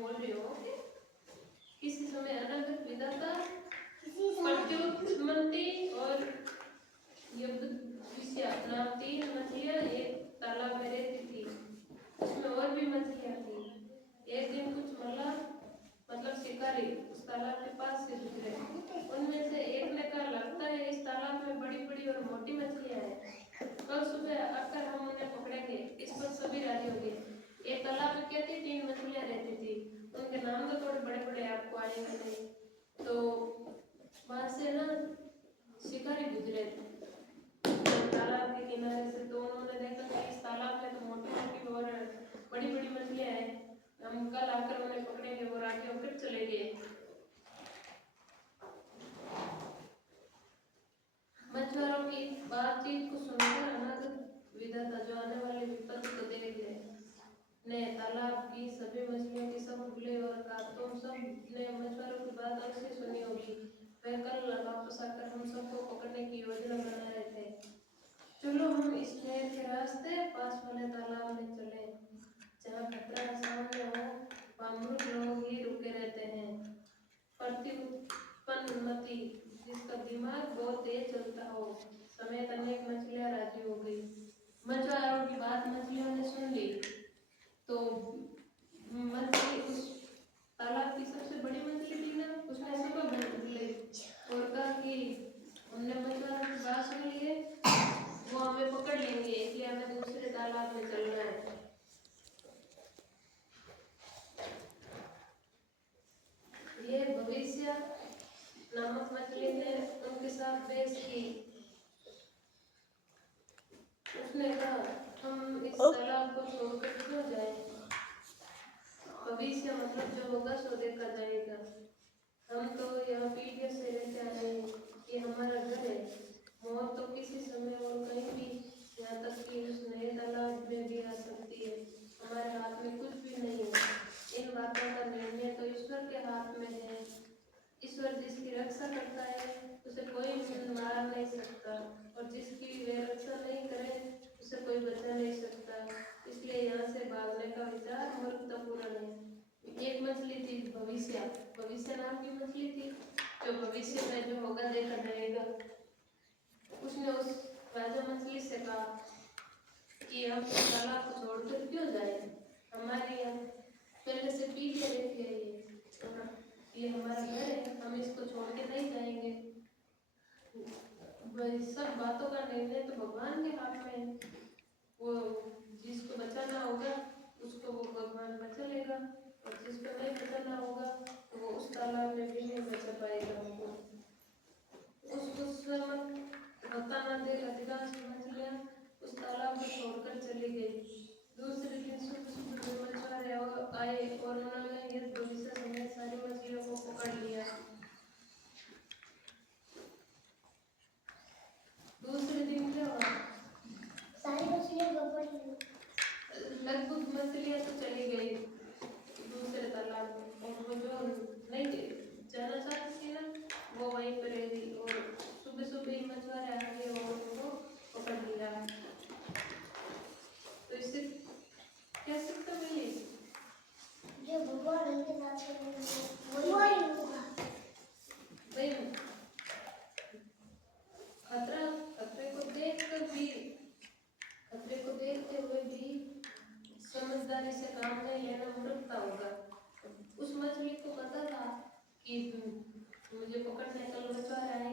बोल रही हूँ। ओके, किसी समय अनागत विधाता प्रत्युत्पत्ति और युद्ध विषय अपना 3 मछलियां एक तालाब में रहती थी। उसमें और भी मछलियां थी। एक दिन कुछ मल्लाह मतलब शिकारी उस तालाब के पास से गुजरे। उनमें से एक ने कहा, लगता है इस तालाब में बड़ी बड़ी और मोटी मछलियां हैं। कल सुबह आकर हम उन्हें पकड़ेंगे। इस पर सभी राजी हो गए। एक तालाब में क्या थी, 3 मछलियां रहती थी। उनके नाम तो थोड़े बड़े बड़े आपको आएंगे नहीं। तो वहां से ना शिकारी गुजरे तालाब के किनारे से। तो उन्होंने देखा कि इस तालाब में तो मोटी मोटी और बड़ी बड़ी मछलियां हैं, हम कल आकर उन्हें पकड़ेंगे। और आगे फिर चले गए। मछुआरों की बातचीत को सुनकर अनागत विधाता जो आने वाले विपत्ति को देख ले ने तालाब की सभी मछलियों के सब उगले और कहा, तुम सब ने मछुआरों की बात अवश्य सुनी होगी। वे कल वापस आकर हम सबको पकड़ने की योजना बना रहे थे। चलो हम इस नहर के रास्ते पास वाले तालाब में चले, जहाँ खतरा सामने हो वहाँ मूर्ख लोग ही रुके रहते हैं। प्रत्युत्पन्नमति जिसका दिमाग बहुत तेज चलता हो समेत अनेक मछलियां राजी हो गई। मछुआरों की बात मछलियों ने सुन ली। तो मछली उस तालाब की सबसे बड़ी मछली थी ना, उसने सबको बोल ली और कहा कि हमने मछुआरों की बात सुन ली है, वो हमें पकड़ लेंगे, इसलिए हमें दूसरे तालाब में चलना है। ये भविष्य नामक मछली ने उनके साथ बहस की। उसने कहा, हम इस तालाब को छोड़कर क्यों जाएं? भविष्य मतलब जो होगा सो देखा जाएगा। हम तो यहाँ पीढ़ियों से रहते आ रहे हैं, ये हमारा घर है। मौत तो किसी समय और कहीं भी, यहाँ तक कि उस नए तालाब में भी आ सकती है। हमारे हाथ में कुछ भी नहीं है। इन बातों का निर्णय तो ईश्वर के हाथ में है। ईश्वर जिसकी रक्षा करता है उसे कोई मार नहीं सकता, और जिसकी वे रक्षा नहीं करे उसे कोई बचा नहीं सकता। इसलिए यहाँ से भागने का विचार मूर्खतापूर्ण है। एक मछली थी भविष्य, भविष्य नाम की मछली थी, जो भविष्य में जो होगा देखा जाएगा। उसने उस राजा मछली से कहा कि हम इस तालाब को छोड़कर क्यों जाएं? हमारे यहाँ पहले से पीढ़ियां रहती है, ये हमारा घर है, हम इसको छोड़ के नहीं जाएंगे। सब बातों का निर्णय तो भगवान के हाथ में है। वो जिसको बचाना होगा उसको वो भगवान बचा लेगा, और जिसको नहीं बचाना होगा तो वो उस तालाब में भी नहीं बचा पाएगा। उसको स्वयं होता न देख अधिकांश मछलियां उस तालाब को छोड़कर चली गई। दूसरे दिन सुबह मछुआरे आए और उन्होंने इस भविष्य समेत सारी मछलियों को पकड़ लिया। दूसरे दिन क्या हुआ? सारी मछलियां पकड़ ली। लगभग मछलियां तो चली गई दूसरे तालाब में, और वो जो नहीं जाना चाहती थी ना वो वहीं पर रह गई। और सुबह सुबह ही मछुआरे आ गए और उनको पकड़ लिया। तो इससे क्या शिक्षा मिली? जो भगवान उनके साथ वही होगा। भाई खतरे को देखकर भी, खतरे को देखते हुए भी समझदारी से काम नहीं लेना मूर्खता होगा। उस मछली को पता था कि मुझे पकड़ने कल मछुआरे